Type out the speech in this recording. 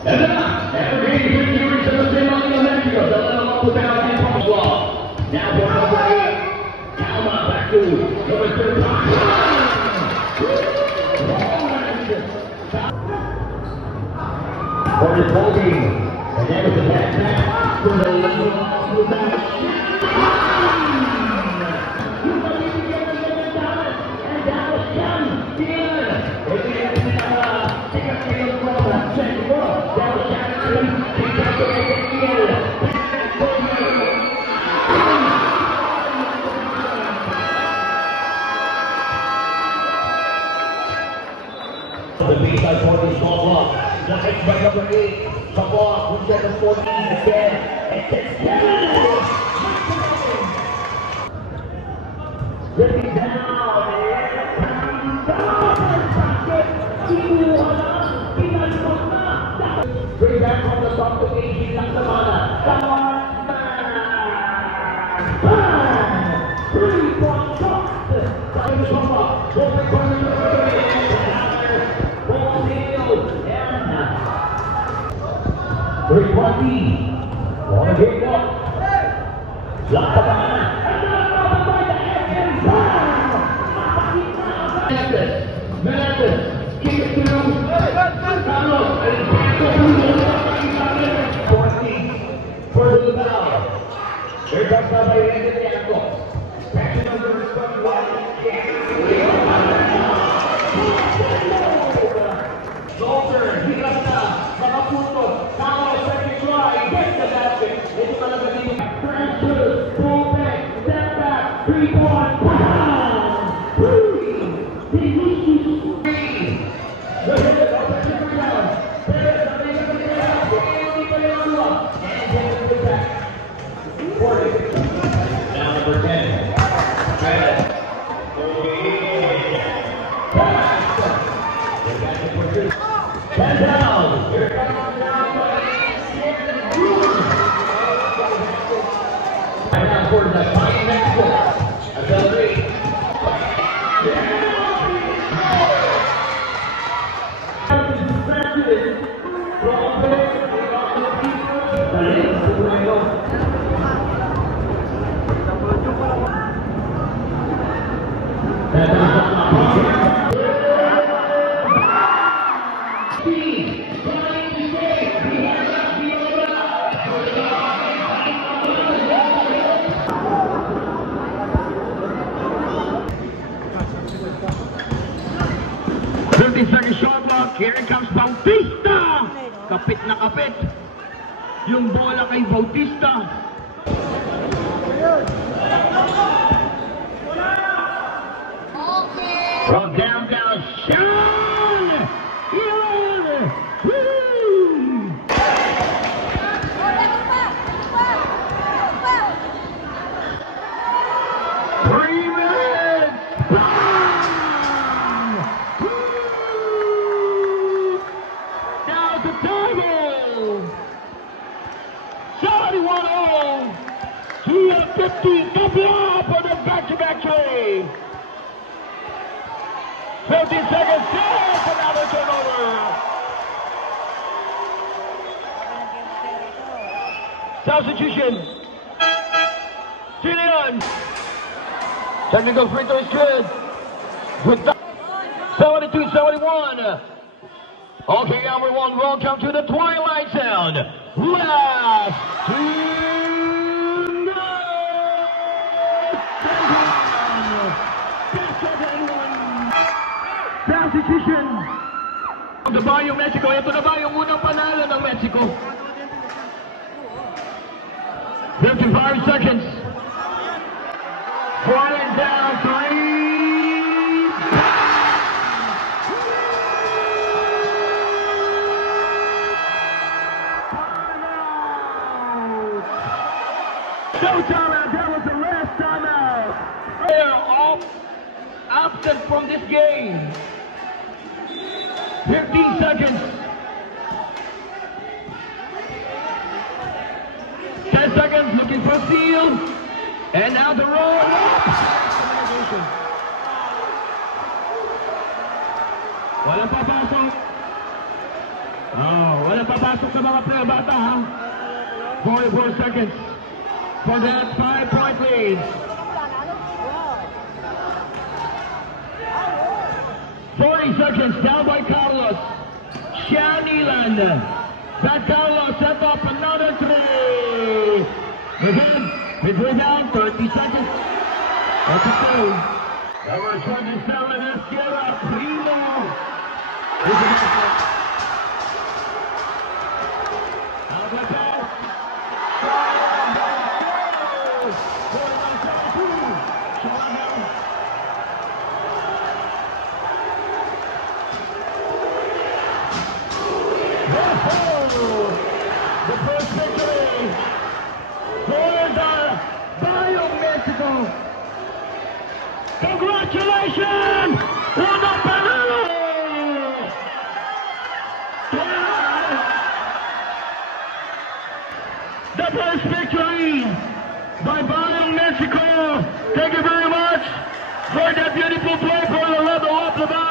Ito na! Every victory sa Nacional ng Mexico. Dala naman po tayo ang pang wall. Now for number 8. Calma back to number 13. For his ball game. And that was a bad pass for the little back. The baseline for this ball block. Nice by number 8. Come on, we get the 14 again. And it's down. Sitting down. Bring back from the top to 18 lang sa mana. Come on, bang! 3-point shot. Tayo sa sofa. Open corner number 3. Ball field. And 3-20. On the game clock. Lock the mana. And then open by the head and bang! Menendez. Kick it to Carlos. For the foul. Here comes somebody in the tackle. Passion over the front line. Soldier, he got mga punto. Carlos, second try. Gets the basket. Ito talaga dito. Pressure, pull back, step back, 3-point. For the final next one. Ability. Second shot clock. Here comes Bautista. Kapit na kapit. Yung bola kay Bautista. From downtown, Sean! Yun! Woo! 3 minutes! To the 15, Kabla for the back-to-back trade. 15 seconds, there's another turnover. Substitution. Julian. Technical free throw is good. With 72-71. Okay, number 1, welcome to the Twilight Sound. Last substitution. The Bayo, Mexico. Ito na ba yung unang panalo ng Mexico? 55 seconds. Falling down 3. No timeout. That was the last timeout. They're all absent from this game. 15 seconds. 10 seconds looking for steal. And now the roll. Walang papasok. Oh, wala. papasok sa mga player bata ha. 44 seconds for that 5-point lead. 40 seconds down by Carlos. Shaniland. That Carlos set up another three. Again, midway down, 30 seconds. That's a two. Number 27 is Sierra Primo. The first victory for the Bio Mexico. Congratulations! Uno Peru! The first victory by Bio Mexico. Thank you very much for that beautiful play for the level up the bow.